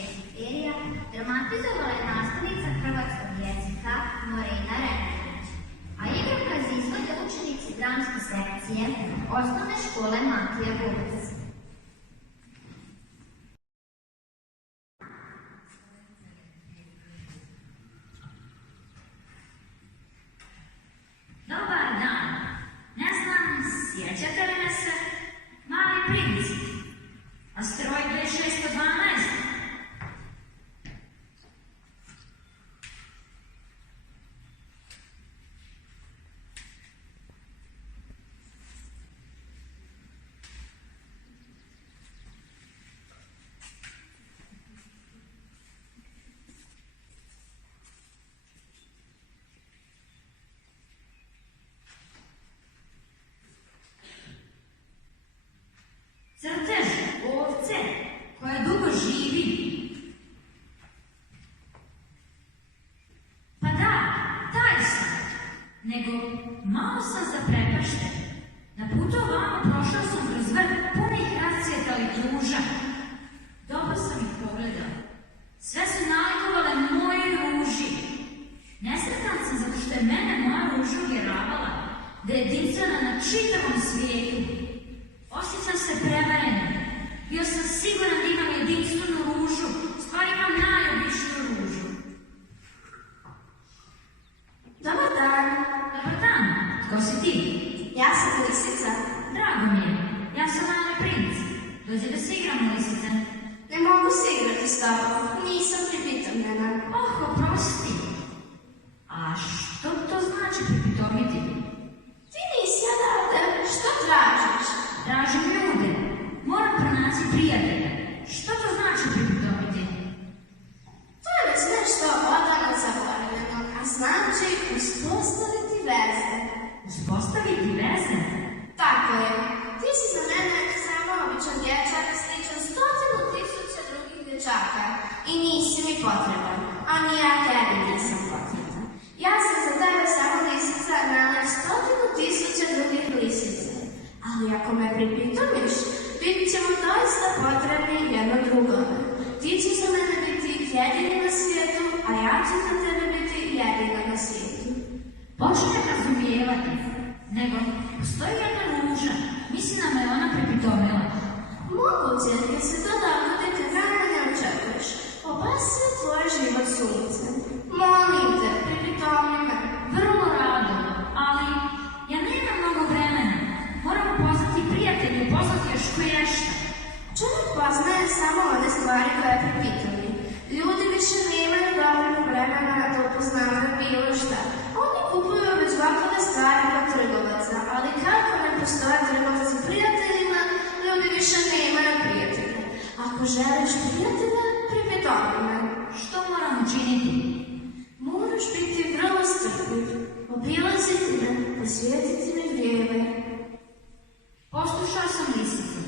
Exiperija dramatizovala je nastavnica hrvatskog jezika Morena Renerić, a igrokaz izvode učenici dramske sekcije osnovne škole Matija Gulac. Dobar dan. Ne znam, sjećate li me se? Mali princ. Asteroid 2612. Crtež ovce koja dugo živi. Pa da, taj sam. Nego malo sam zaprepašten. Na putu ovamo prošao sam kroz vrh punih rascvjetalih ruža. Dobro sam ih pogledao. Sve su nalikovale moje ruži. Nesretan sam zato što je mene moja ruža uvjeravala da je jedinstvena na čitavom svijetu. Osjećam se prevareno. Bio sam siguran da imam jedinstvenu ružu. Stvar imam najobičniju ružu. Dobar dan. Dobar dan. Tko si ti? Ja sam lisica. Drago mi je. Ja sam mali princ. Dođe da se igramo, lisice. Ne mogu se igrati s tobom. Nisam pripitomljena. Oh, oprosti. A što to znači pripitomiti? Ti nisi odavde. Što tražiš? Tražim ljude. Moram pronaći prijatelja. Što to znači pripitomiti? To je već nešto odavno zaboravljeno, a znači uspostaviti veze. Uspostaviti veze? Tako je. Ti si za mene samo običan dječak, sličan 100.000 drugih dječaka i nisi mi potreban, a ni ja tebi nisam potreban. Ja sam za tebe samo lisica na 100.000 drugih lisica. Ali ako me pripitomiš, bit ćemo doista potrebni jedno drugome. Ti ćeš za mene biti jedini na svijetu, a ja ću za tebe biti jedina na svijetu. Počne razumijevati, nego postoji jedna ruža. Mislim da me ona pripitomila. Moguće jer se to dogodi kad rano ne očekuješ. Opasuje tvoj život sunce. Molim te, pripitomi me. Vrlo rado, ali ja nemam mnogo vremena. Moram upoznati prijatelju, upoznati još koješta. Čovjek poznaje samo one stvari koje pripitomi. Ljudi više nemaju dovoljno vremena da upoznavaju bilo šta. Oni kupuju već gotove stvari kod trgovaca, ali kako ne postoje trgovci prijateljima, ljudi više nemaju prijatelja. Ako želiš prijatelja, pripitomi me. Što moram učiniti? Moraš biti vrlo strpljiv, obilaziti me, posvijetiti mi vrijeme. Poslušao sam lisicu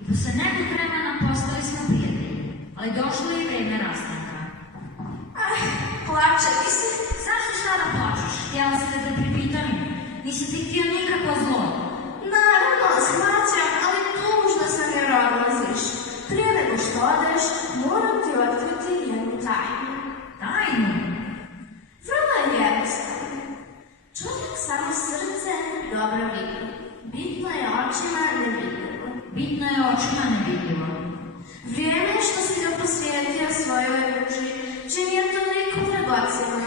i posle nekog vremena postali smo prijatelji, ali došlo je vreme rastanka. Plače mi se. Zašto sada plačeš? Htjela si da te pripitam? Nisam ti htio nikako zlo. Naravno, shvaćam, ali tužna sam jer odlaziš. Prije nego što odeš, moram ti otkriti jednu tajnu. Tajnu? Vrlo je jednostavno. Čovjek samo srce dobro vidi. Bitno je očima nevidljivo. Bitno je očima nevidljivo. Vrijeme što si ga posvijetio svojoj ruži, čini je toliko dragocjeno.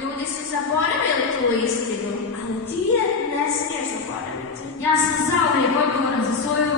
Ljudi su zaboravili tu istinu, ali ti je ne smiješ zaboraviti. Ja sam zauvijek odgovoran za svoju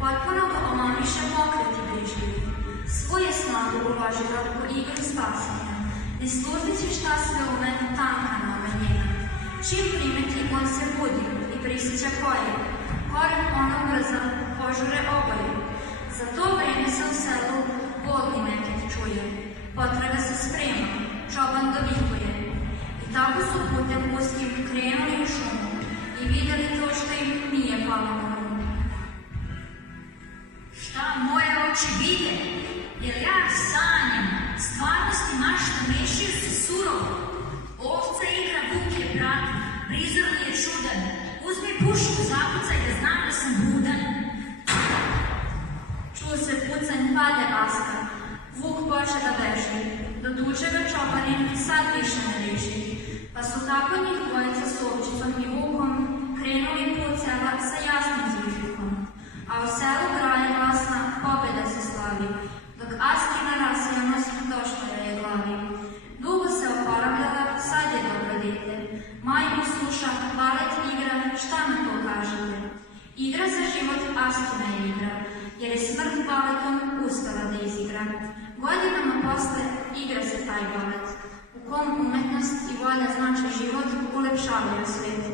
Potpuno ga omamiše pokreti brižljivi. Svu je snagu uložio požara u igru spasenja. Ne slutit će šta sve u meni tanka noga njena. Čim primeti, on se budi i prisjeća koje. Koren ono brza, požure oboje. Za to vreme se u selu boli nekad čuje. Potraga se sprema, čoban dovikuje. I tako su putem uskim krenuli u šumu i vidjeli to što im nije palo na um. Šta moje oči vide? Jer ja sanjam, stvarnost i mašta mešaju se surovo. Ovca igra, vuk je prati, prizor mi je čudan. Uzmi pušku, zapucaj da znam da sam budan. Čuo se pucanj, pade Aska. Vuk poče da beži. Do tuče ga čopanin sad više ne riži. Pa su tako njih dvojica s ovčicom i vukom krenuli put sela sa jasnim zviždikom. A u selu graje glasna pobjeda se slavi, dok Askina rasijanost došla joj je glavi. Dugo se oporavljala, sad je dobro dete. Majku sluša, balet igra, šta mi to kažete? Igra za život Askina je igra, jer je smrt baletom uspela da izigra. Godinama posle igra se taj balet, u kom umetnost i volja znači život ulepšavaju svet.